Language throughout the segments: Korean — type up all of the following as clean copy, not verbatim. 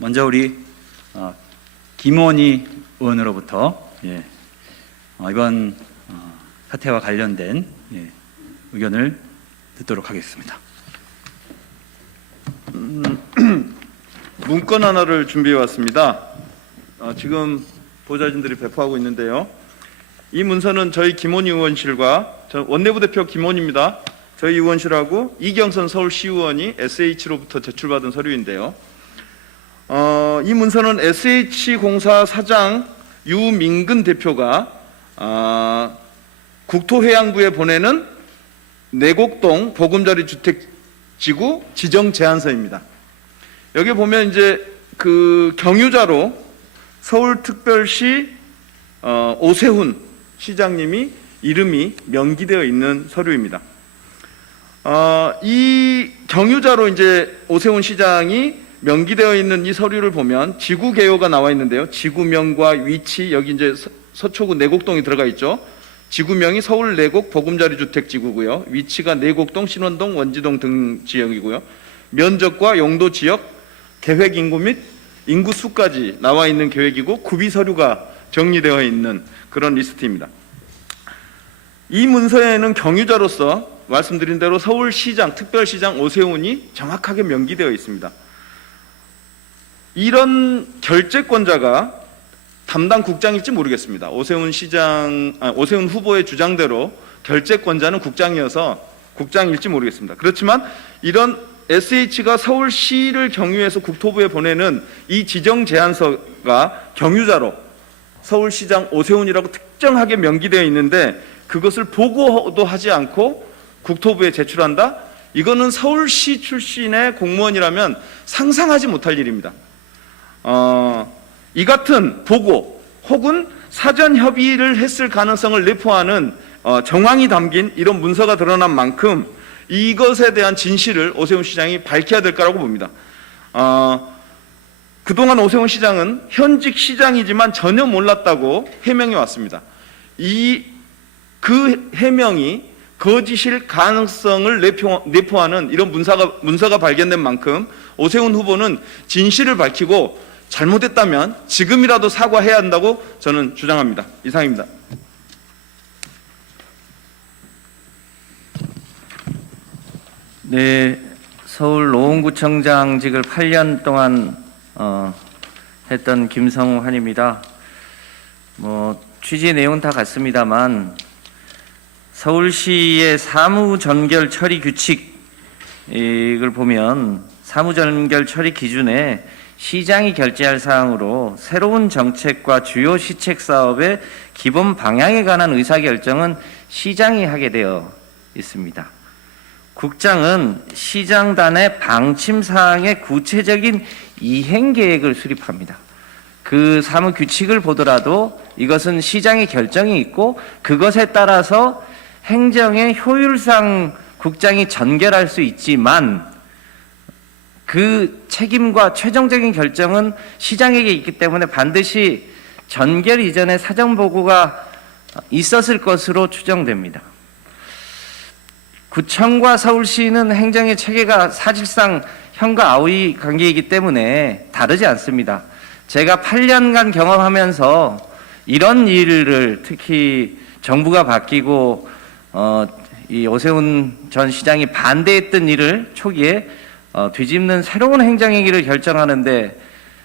먼저 우리 김원희 의원으로부터 이번 사태와 관련된 의견을 듣도록 하겠습니다. 문건 하나를 준비해 왔습니다. 지금 보좌진들이 배포하고 있는데요. 이 문서는 저희 김원희 의원실과 원내부 대표 김원희입니다. 저희 의원실하고 이경선 서울시의원이 SH로부터 제출받은 서류인데요. 이 문서는 SH공사 사장 유민근 대표가 국토해양부에 보내는 내곡동 보금자리 주택지구 지정 제안서입니다. 여기 보면 이제 그 경유자로 서울특별시 오세훈 시장님이 이름이 명기되어 있는 서류입니다. 이 경유자로 이제 오세훈 시장이 명기되어 있는 이 서류를 보면 지구 개요가 나와 있는데요. 지구명과 위치, 여기 이제 서초구 내곡동이 들어가 있죠. 지구명이 서울 내곡 보금자리 주택지구고요. 위치가 내곡동, 신원동, 원지동 등 지역이고요. 면적과 용도 지역, 계획 인구 및 인구 수까지 나와 있는 계획이고 구비 서류가 정리되어 있는 그런 리스트입니다. 이 문서에는 경유자로서 말씀드린 대로 서울시장, 특별시장 오세훈이 정확하게 명기되어 있습니다. 이런 결재권자가 담당 국장일지 모르겠습니다. 오세훈 후보의 주장대로 결재권자는 국장이어서 국장일지 모르겠습니다. 그렇지만 이런 SH가 서울시를 경유해서 국토부에 보내는 이 지정 제안서가 경유자로 서울시장 오세훈이라고 특정하게 명기되어 있는데 그것을 보고도 하지 않고 국토부에 제출한다? 이거는 서울시 출신의 공무원이라면 상상하지 못할 일입니다. 이 같은 보고 혹은 사전 협의를 했을 가능성을 내포하는 정황이 담긴 이런 문서가 드러난 만큼 이것에 대한 진실을 오세훈 시장이 밝혀야 될 거라고 봅니다. 그동안 오세훈 시장은 현직 시장이지만 전혀 몰랐다고 해명해 왔습니다. 그 해명이 거짓일 가능성을 내포하는 이런 문서가 발견된 만큼 오세훈 후보는 진실을 밝히고 잘못했다면 지금이라도 사과해야 한다고 저는 주장합니다. 이상입니다. 네, 서울 노원구청장직을 8년 동안 했던 김성환입니다. 취지 내용은 다 같습니다만 서울시의 사무전결 처리 규칙을 보면 사무전결 처리 기준에 시장이 결재할 사항으로 새로운 정책과 주요 시책 사업의 기본 방향에 관한 의사결정은 시장이 하게 되어 있습니다. 국장은 시장단의 방침 사항의 구체적인 이행 계획을 수립합니다. 그 사무 규칙을 보더라도 이것은 시장의 결정이 있고 그것에 따라서 행정의 효율상 국장이 전결할 수 있지만 그 책임과 최종적인 결정은 시장에게 있기 때문에 반드시 전결 이전에 사전 보고가 있었을 것으로 추정됩니다. 구청과 서울시는 행정의 체계가 사실상 현과 아우의 관계이기 때문에 다르지 않습니다. 제가 8년간 경험하면서 이런 일을 특히 정부가 바뀌고 이 오세훈 전 시장이 반대했던 일을 초기에 뒤집는 새로운 행정행위를 결정하는데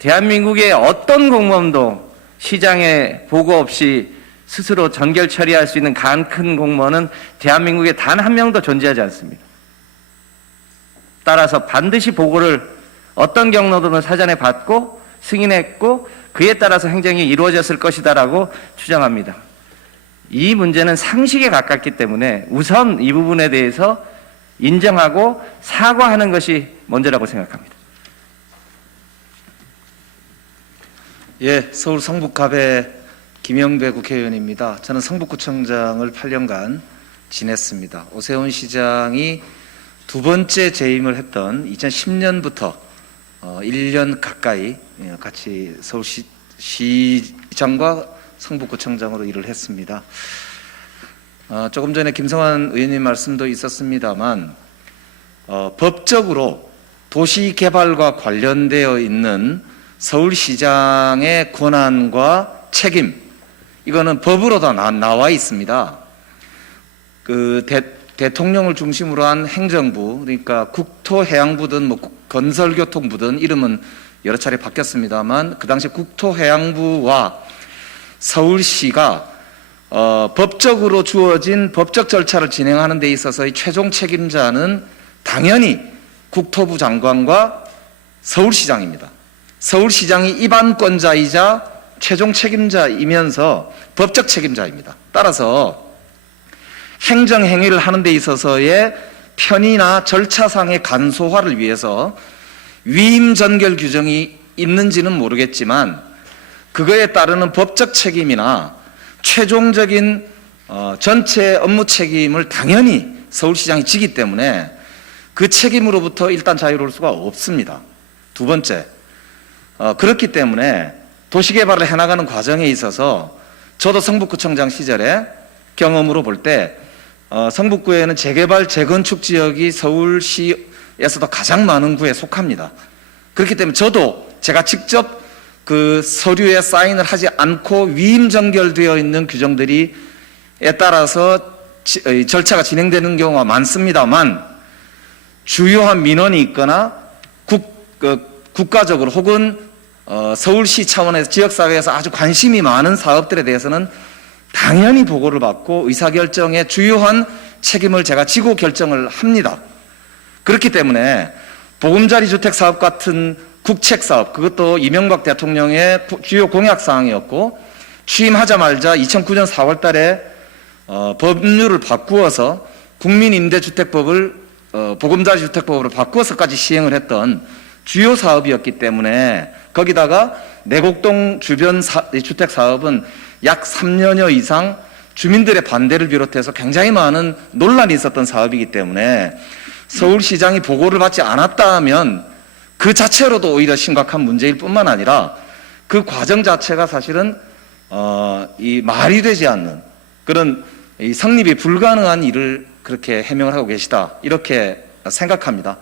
대한민국의 어떤 공무원도 시장에 보고 없이 스스로 전결 처리할 수 있는 간 큰 공무원은 대한민국에 단 한 명도 존재하지 않습니다. 따라서 반드시 보고를 어떤 경로든 사전에 받고 승인했고 그에 따라서 행정이 이루어졌을 것이다라고 추정합니다. 이 문제는 상식에 가깝기 때문에 우선 이 부분에 대해서 인정하고 사과하는 것이 먼저라고 생각합니다. 서울 성북갑의 김영배 국회의원입니다. 저는 성북구청장을 8년간 지냈습니다. 오세훈 시장이 두 번째 재임을 했던 2010년부터 1년 가까이 같이 서울시장과 성북구청장으로 일을 했습니다. 조금 전에 김성환 의원님 말씀도 있었습니다만 법적으로 도시개발과 관련되어 있는 서울시장의 권한과 책임, 이거는 법으로 다 나와 있습니다. 그 대통령을 중심으로 한 행정부, 그러니까 국토해양부든 뭐 건설교통부든 이름은 여러 차례 바뀌었습니다만 그 당시 국토해양부와 서울시가 법적으로 주어진 법적 절차를 진행하는 데 있어서의 최종 책임자는 당연히 국토부 장관과 서울시장입니다. 서울시장이 입안권자이자 최종 책임자이면서 법적 책임자입니다. 따라서 행정행위를 하는 데 있어서의 편의나 절차상의 간소화를 위해서 위임 전결 규정이 있는지는 모르겠지만 그거에 따르는 법적 책임이나 최종적인 전체 업무 책임을 당연히 서울시장이 지기 때문에 그 책임으로부터 일단 자유로울 수가 없습니다. 두 번째, 그렇기 때문에 도시개발을 해나가는 과정에 있어서 저도 성북구청장 시절에 경험으로 볼 때 성북구에는 재개발, 재건축 지역이 서울시에서도 가장 많은 구에 속합니다. 그렇기 때문에 저도 제가 직접 그 서류에 사인을 하지 않고 위임 전결되어 있는 규정들이에 따라서 절차가 진행되는 경우가 많습니다만 주요한 민원이 있거나 국가적으로 혹은 서울시 차원에서 지역사회에서 아주 관심이 많은 사업들에 대해서는 당연히 보고를 받고 의사결정에 주요한 책임을 제가 지고 결정을 합니다. 그렇기 때문에 보금자리 주택 사업 같은 국책 사업, 그것도 이명박 대통령의 주요 공약 사항이었고 취임하자마자 2009년 4월 달에 법률을 바꾸어서 국민임대주택법을 보금자리 주택법으로 바꾸어서까지 시행을 했던 주요 사업이었기 때문에 거기다가 내곡동 주변 주택 사업은 약 3년여 이상 주민들의 반대를 비롯해서 굉장히 많은 논란이 있었던 사업이기 때문에 서울시장이 보고를 받지 않았다면 그 자체로도 오히려 심각한 문제일 뿐만 아니라 그 과정 자체가 사실은 이 말이 되지 않는 그런 이 성립이 불가능한 일을 그렇게 해명을 하고 계시다 이렇게 생각합니다.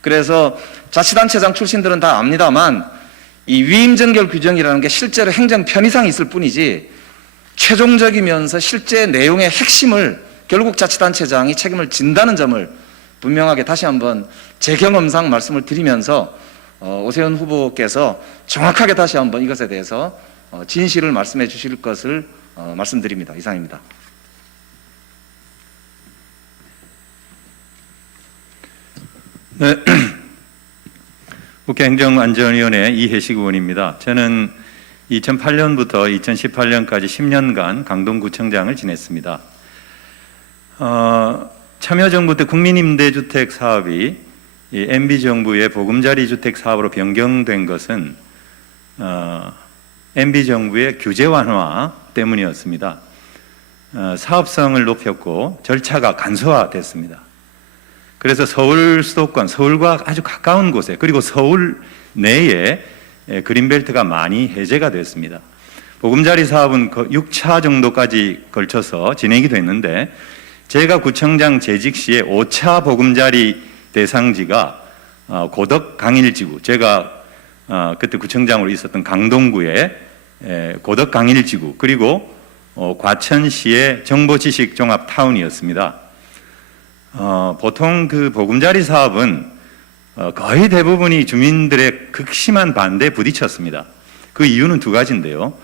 그래서 자치단체장 출신들은 다 압니다만 이 위임전결 규정이라는 게 실제로 행정 편의상이 있을 뿐이지 최종적이면서 실제 내용의 핵심을 결국 자치단체장이 책임을 진다는 점을 분명하게 다시 한번 제 경험상 말씀을 드리면서 오세훈 후보께서 정확하게 다시 한번 이것에 대해서 진실을 말씀해 주실 것을 말씀드립니다. 이상입니다. 네. 국회 행정안전위원회 이혜식 의원입니다. 저는 2008년부터 2018년까지 10년간 강동구청장을 지냈습니다. 참여정부 때 국민임대주택 사업이 MB정부의 보금자리 주택 사업으로 변경된 것은 MB정부의 규제 완화 때문이었습니다. 사업성을 높였고 절차가 간소화됐습니다. 그래서 서울 수도권, 서울과 아주 가까운 곳에 그리고 서울 내에 그린벨트가 많이 해제가 됐습니다. 보금자리 사업은 6차 정도까지 걸쳐서 진행이 됐는데 제가 구청장 재직 시에 5차 보금자리 대상지가 고덕 강일지구, 제가 그때 구청장으로 있었던 강동구의 고덕 강일지구 그리고 과천시의 정보지식종합타운이었습니다. 보통 그 보금자리 사업은 거의 대부분이 주민들의 극심한 반대에 부딪혔습니다. 그 이유는 두 가지인데요.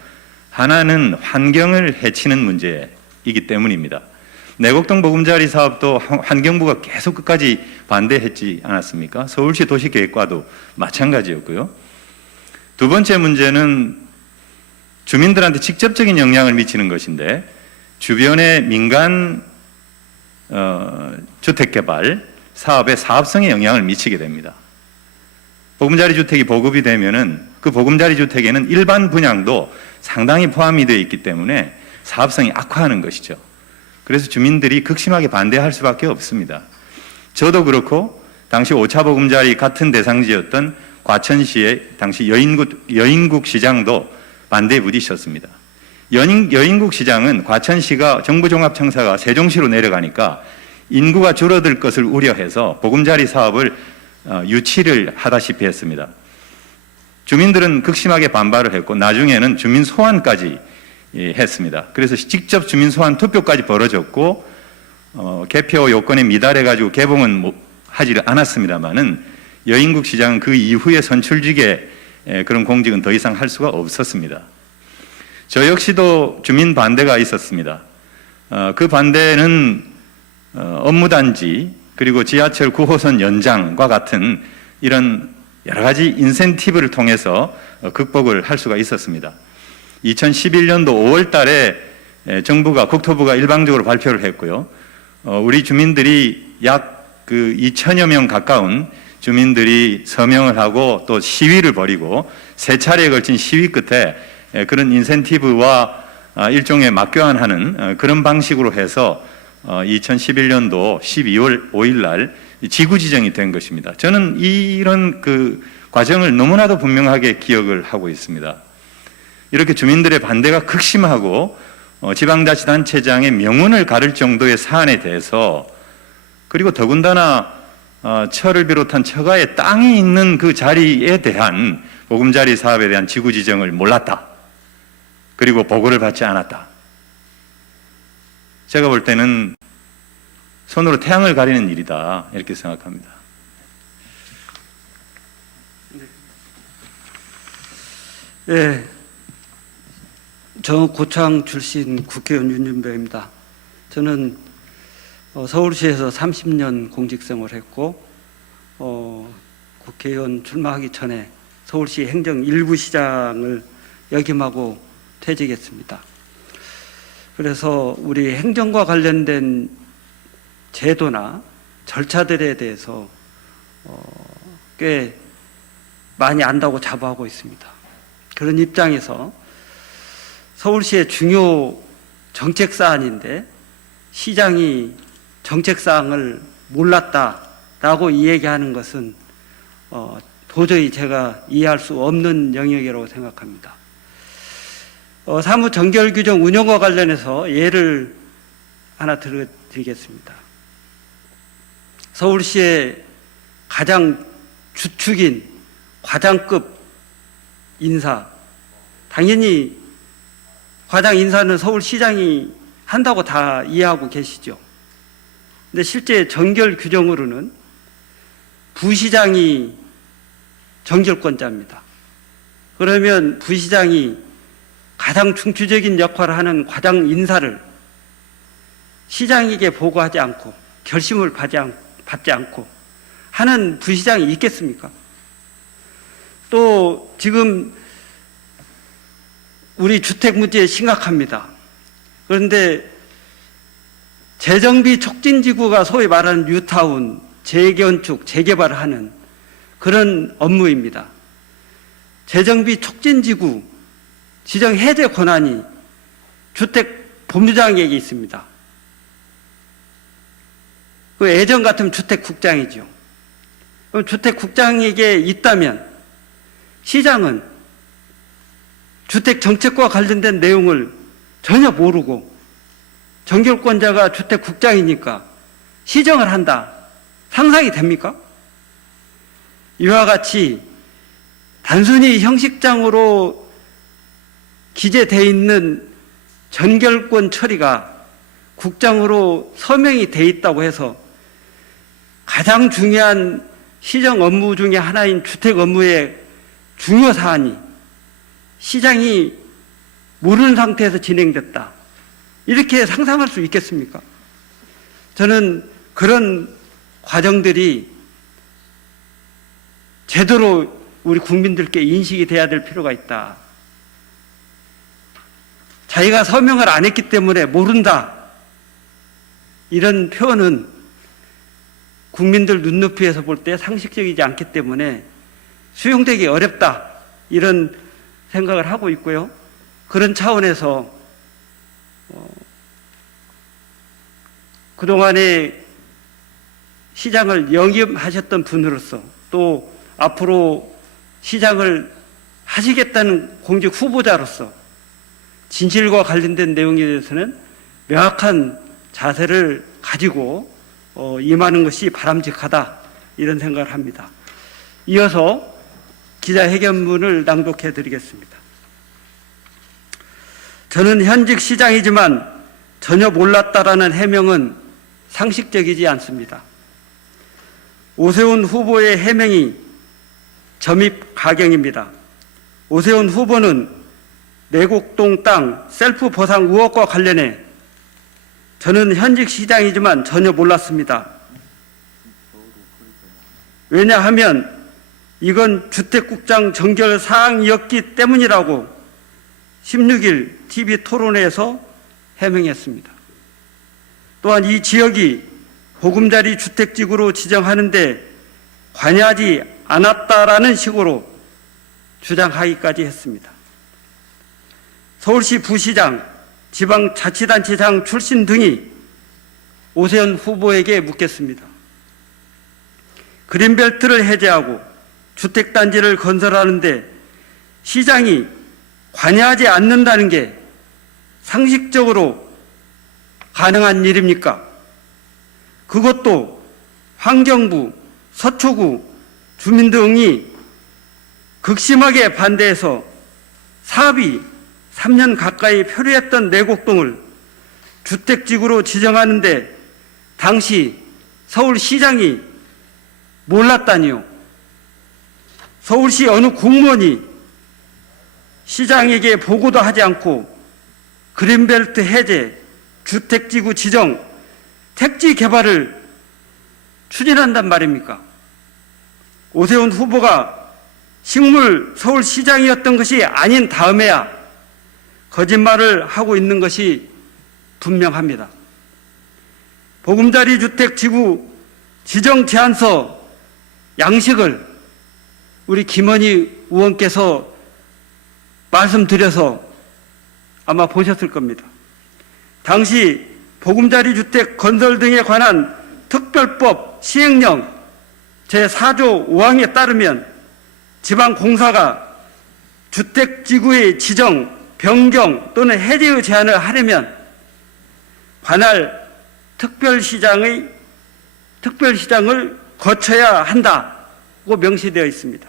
하나는 환경을 해치는 문제이기 때문입니다. 내곡동 보금자리 사업도 환경부가 계속 끝까지 반대했지 않았습니까? 서울시 도시계획과도 마찬가지였고요. 두 번째 문제는 주민들한테 직접적인 영향을 미치는 것인데 주변의 민간 주택개발 사업의 사업성에 영향을 미치게 됩니다. 보금자리 주택이 보급이 되면은 그 보금자리 주택에는 일반 분양도 상당히 포함이 되어 있기 때문에 사업성이 악화하는 것이죠. 그래서 주민들이 극심하게 반대할 수밖에 없습니다. 저도 그렇고 당시 5차 보금자리 같은 대상지였던 과천시의 당시 여인국 시장도 반대에 부딪혔습니다. 여인국 시장은 과천시가 정부종합청사가 세종시로 내려가니까 인구가 줄어들 것을 우려해서 보금자리 사업을 유치를 하다시피 했습니다. 주민들은 극심하게 반발을 했고 나중에는 주민 소환까지 했습니다. 그래서 직접 주민 소환 투표까지 벌어졌고 개표 요건에 미달해 가지고 개봉은 하지 않았습니다만은 여인국 시장은 그 이후에 선출직에 그런 공직은 더 이상 할 수가 없었습니다. 저 역시도 주민 반대가 있었습니다. 그 반대는 업무단지 그리고 지하철 9호선 연장과 같은 이런 여러 가지 인센티브를 통해서 극복을 할 수가 있었습니다. 2011년도 5월 달에 정부가 국토부가 일방적으로 발표를 했고요. 우리 주민들이 약 그 2천여 명 가까운 주민들이 서명을 하고 또 시위를 벌이고 세 차례에 걸친 시위 끝에 그런 인센티브와 일종의 맞교환하는 그런 방식으로 해서 2011년도 12월 5일 날 지구 지정이 된 것입니다. 저는 이런 그 과정을 너무나도 분명하게 기억을 하고 있습니다. 이렇게 주민들의 반대가 극심하고 지방자치단체장의 명운을 가를 정도의 사안에 대해서 그리고 더군다나 처를 비롯한 처가에 땅이 있는 그 자리에 대한 보금자리 사업에 대한 지구 지정을 몰랐다. 그리고 보고를 받지 않았다. 제가 볼 때는 손으로 태양을 가리는 일이다 이렇게 생각합니다. 예, 저 고창 출신 국회의원 윤준배입니다. 저는 서울시에서 30년 공직생활을 했고 국회의원 출마하기 전에 서울시 행정 일부 시장을 역임하고 퇴직했습니다. 그래서 우리 행정과 관련된 제도나 절차들에 대해서 꽤 많이 안다고 자부하고 있습니다. 그런 입장에서 서울시의 중요 정책 사안인데 시장이 정책 사항을 몰랐다라고 이야기하는 것은 도저히 제가 이해할 수 없는 영역이라고 생각합니다. 사무 정결 규정 운영과 관련해서 예를 하나 들어드리겠습니다. 서울시의 가장 주축인 과장급 인사, 당연히 과장 인사는 서울시장이 한다고 다 이해하고 계시죠. 근데 실제 정결 규정으로는 부시장이 정결권자입니다. 그러면 부시장이 가장 중추적인 역할을 하는 과장 인사를 시장에게 보고하지 않고 결심을 받지 않고 하는 부시장이 있겠습니까? 또 지금 우리 주택 문제 심각합니다. 그런데 재정비 촉진지구가 소위 말하는 뉴타운, 재건축, 재개발을 하는 그런 업무입니다. 재정비 촉진지구 지정 해제 권한이 주택 본부장에게 있습니다. 그 예전 같으면 주택국장이죠. 그럼 주택국장에게 있다면 시장은 주택 정책과 관련된 내용을 전혀 모르고 정결권자가 주택국장이니까 시정을 한다. 상상이 됩니까? 이와 같이 단순히 형식장으로 기재되어 있는 전결권 처리가 국장으로 서명이 되어 있다고 해서 가장 중요한 시정 업무 중에 하나인 주택 업무의 중요 사안이 시장이 모르는 상태에서 진행됐다. 이렇게 상상할 수 있겠습니까? 저는 그런 과정들이 제대로 우리 국민들께 인식이 돼야 될 필요가 있다. 자기가 서명을 안 했기 때문에 모른다. 이런 표현은 국민들 눈높이에서 볼 때 상식적이지 않기 때문에 수용되기 어렵다. 이런 생각을 하고 있고요. 그런 차원에서 그동안에 시장을 영입하셨던 분으로서 또 앞으로 시장을 하시겠다는 공직 후보자로서 진실과 관련된 내용에 대해서는 명확한 자세를 가지고 임하는 것이 바람직하다 이런 생각을 합니다. 이어서 기자회견문을 낭독해 드리겠습니다. 저는 현직 시장이지만 전혀 몰랐다라는 해명은 상식적이지 않습니다. 오세훈 후보의 해명이 점입 가경입니다. 오세훈 후보는 내곡동 땅 셀프 보상 의혹과 관련해 저는 현직 시장이지만 전혀 몰랐습니다. 왜냐하면 이건 주택국장 정결 사항이었기 때문이라고 16일 TV 토론회에서 해명했습니다. 또한 이 지역이 보금자리 주택지구로 지정하는데 관여하지 않았다라는 식으로 주장하기까지 했습니다. 서울시 부시장, 지방자치단체장 출신 등이 오세훈 후보에게 묻겠습니다. 그린벨트를 해제하고 주택단지를 건설하는데 시장이 관여하지 않는다는 게 상식적으로 가능한 일입니까? 그것도 환경부, 서초구, 주민 등이 극심하게 반대해서 사업이 3년 가까이 표류했던 내곡동을 주택지구로 지정하는데 당시 서울시장이 몰랐다니요. 서울시 어느 공무원이 시장에게 보고도 하지 않고 그린벨트 해제, 주택지구 지정, 택지 개발을 추진한단 말입니까? 오세훈 후보가 식물 서울시장이었던 것이 아닌 다음에야 거짓말을 하고 있는 것이 분명합니다. 보금자리 주택지구 지정 제안서 양식을 우리 김원희 의원께서 말씀드려서 아마 보셨을 겁니다. 당시 보금자리 주택 건설 등에 관한 특별법 시행령 제4조 5항에 따르면 지방공사가 주택지구의 지정, 변경 또는 해제의 제한을 하려면 관할 특별시장을 거쳐야 한다고 명시되어 있습니다.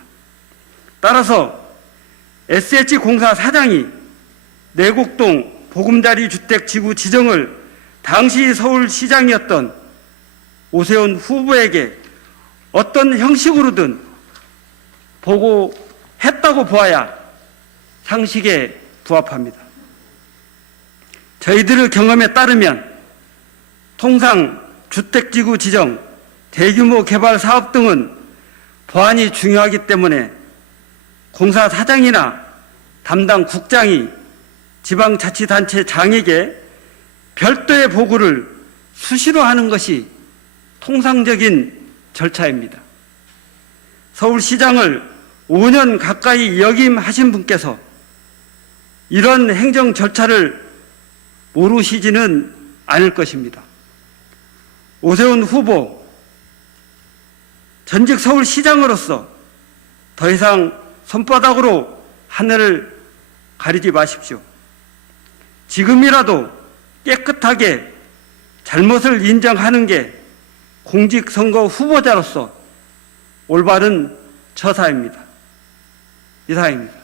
따라서 SH공사 사장이 내곡동 보금자리 주택지구 지정을 당시 서울시장이었던 오세훈 후보에게 어떤 형식으로든 보고했다고 보아야 상식에 부합합니다. 저희들의 경험에 따르면 통상 주택지구 지정, 대규모 개발 사업 등은 보안이 중요하기 때문에 공사 사장이나 담당 국장이 지방자치단체장에게 별도의 보고를 수시로 하는 것이 통상적인 절차입니다. 서울시장을 5년 가까이 역임하신 분께서 이런 행정 절차를 모르시지는 않을 것입니다. 오세훈 후보, 전직 서울시장으로서 더 이상 손바닥으로 하늘을 가리지 마십시오. 지금이라도 깨끗하게 잘못을 인정하는 게 공직선거 후보자로서 올바른 처사입니다. 이상입니다.